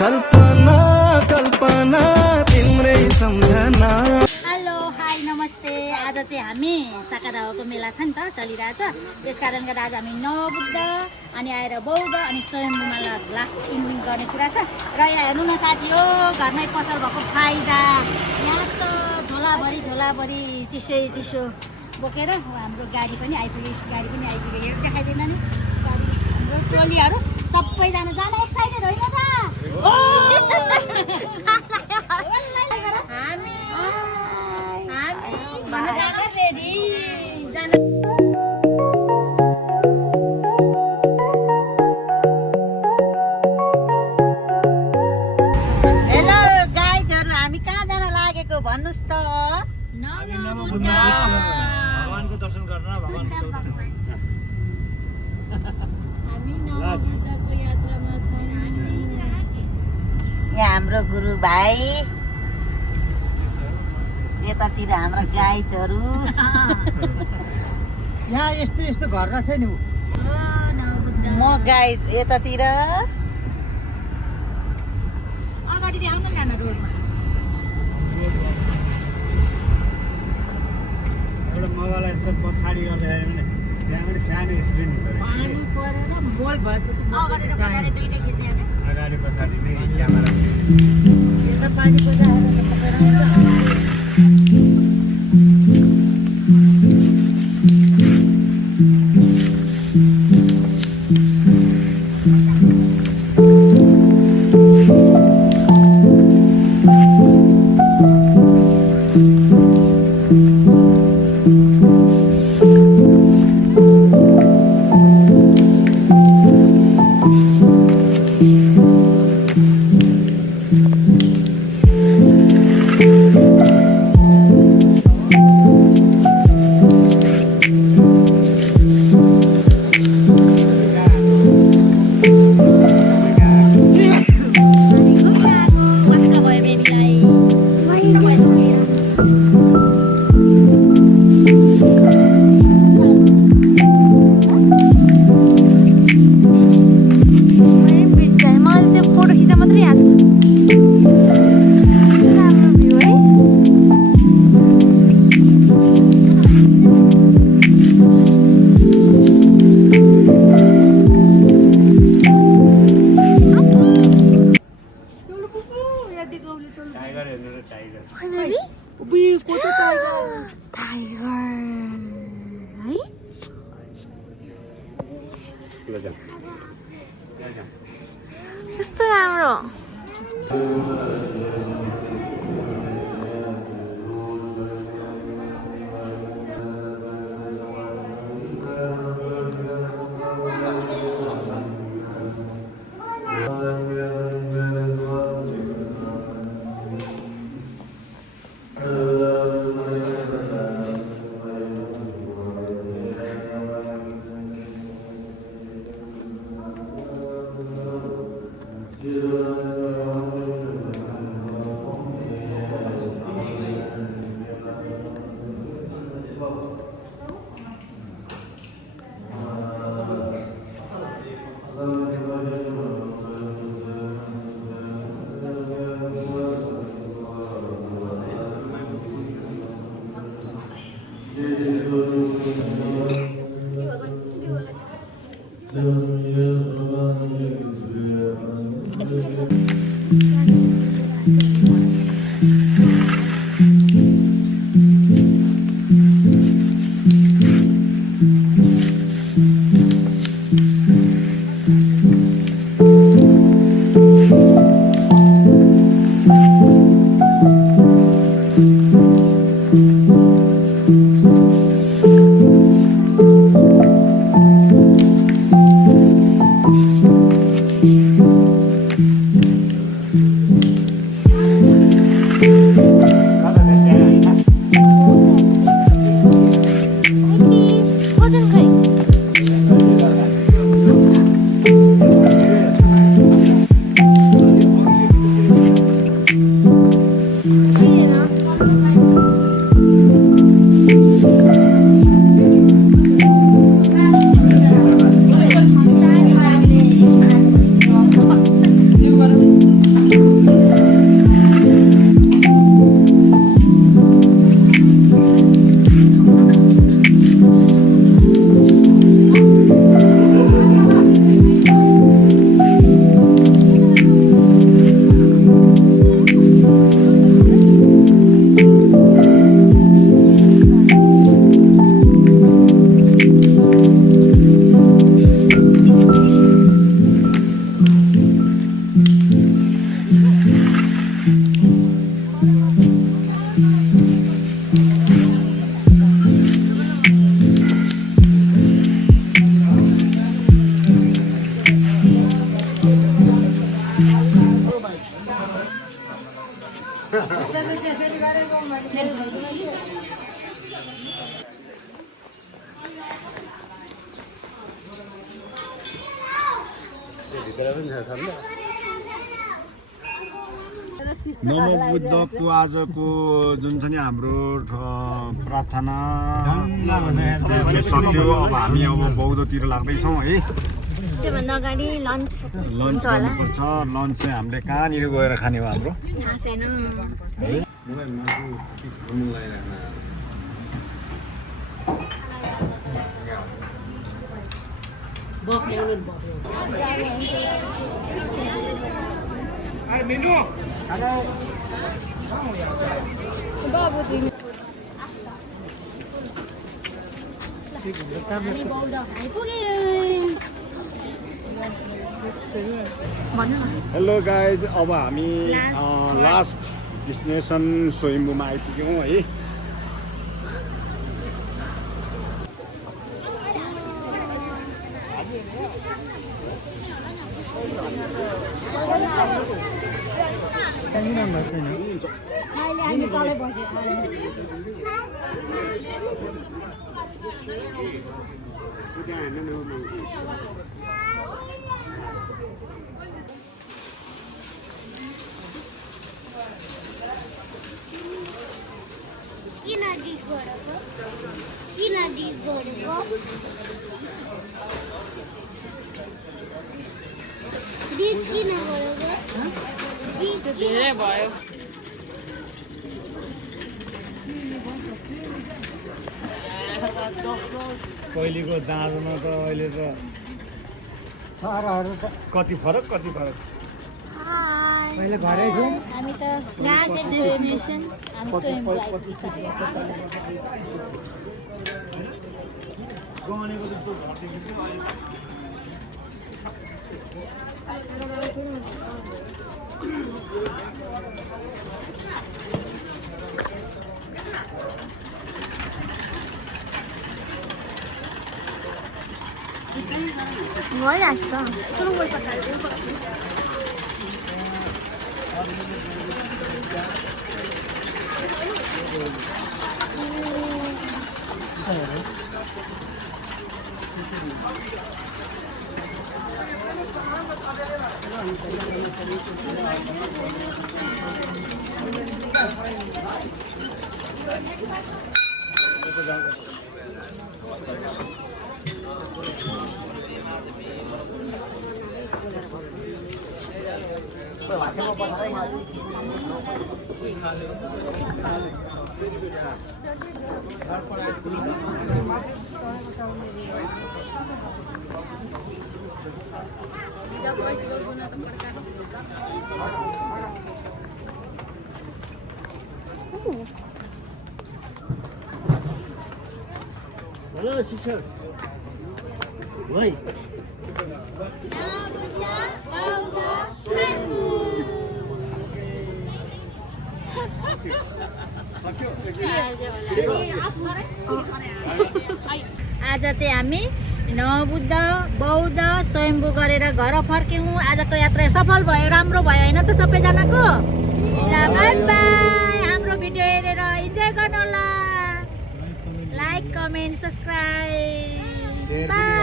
कल्पना कल्पना तिम्रै सम्झना। Hello hi नमस्ते। आज चाहिँ हामी साकादावाको मेला छ नि त चलिरहेछ, त्यस कारण गर्दा आज हामी नवबुद्ध अनि आएर बौद्ध अनि स्वयम्भूमा लास्ट इन्डिङ गर्ने कुरा छ। र यहाँ हेर्नु न साथी हो, घरमै पसल भएको फाइदा। यहाँ त झोलाभरि चिसो चिसो बोकेर हाम्रो गाडी पनि आइपुग्यो। हेर देखाइदिएन नि गाडी, हाम्रो टोलीहरू सबैजना जान एक्साइटेड होइन त? हेलो गाइजहरू, हामी कहाँ जान लागेको भन्नुहोस् त? भगवानको दर्शन गर्न यहाँ हाम्रो गुरु भाइ, यतातिर हाम्रो गाइजहरू। यहाँ यस्तो यस्तो घर रहेछ नि। म गाइज यतातिर अगाडि आउनु न रोडमा। एउटा मोबाइल यस्तो पछाडि गर्दाखेरि पनि त्यहाँ पनि सानो स्क्रिन हुँदो रहेछ। बोल भएपछि अगाडि र पछाडि दुईटै खिच्ने हो। अगाडि पछाडि नै क्यामेरा। यता पानी बजाएर कस्तो राम्रो। नवबुद्धको आजको जुन छ नि हाम्रो प्रार्थना सक्यो। अब हामी अब बौद्धतिर लाग्दैछौँ है। त्योभन्दा अगाडि लन्च लन्च गर्नुपर्छ। लन्च चाहिँ हामीले कहाँनिर गएर खाने हो हाम्रो थाहा छैन। है? हामी बौद्ध आइपुग्यौँ। हेलो गाइज, अब हामी लास्ट डेस्टिनेसन स्वयम्भूमा आइपुग्यौँ है। अहिले हामी तलै बसेको किन डिट गरेको? किन डिट गरेको? डिट किन गरेको? डिट धेरै भयो। पहिलेको दाँजोमा त अहिले त साराहरू त कति फरक पहिले घरै थियौँ। हामी त लास्ट डेस्टिनेसन हामी स्वयम्भू आइपुगिसकेको छ पहिला। गनेको जस्तो घर देख्यो अहिले। हेलो शिक्षक भाइ आज चाहिँ हामी नवबुद्ध बौद्ध स्वयम्भू गरेर घर फर्क्यौँ। आजको यात्रा सफल भयो, राम्रो भयो होइन त सबैजनाको। By by. हाम्रो भिडियो हेरेर इन्जोय गर्नु होला। Like comment subscribe. बाई।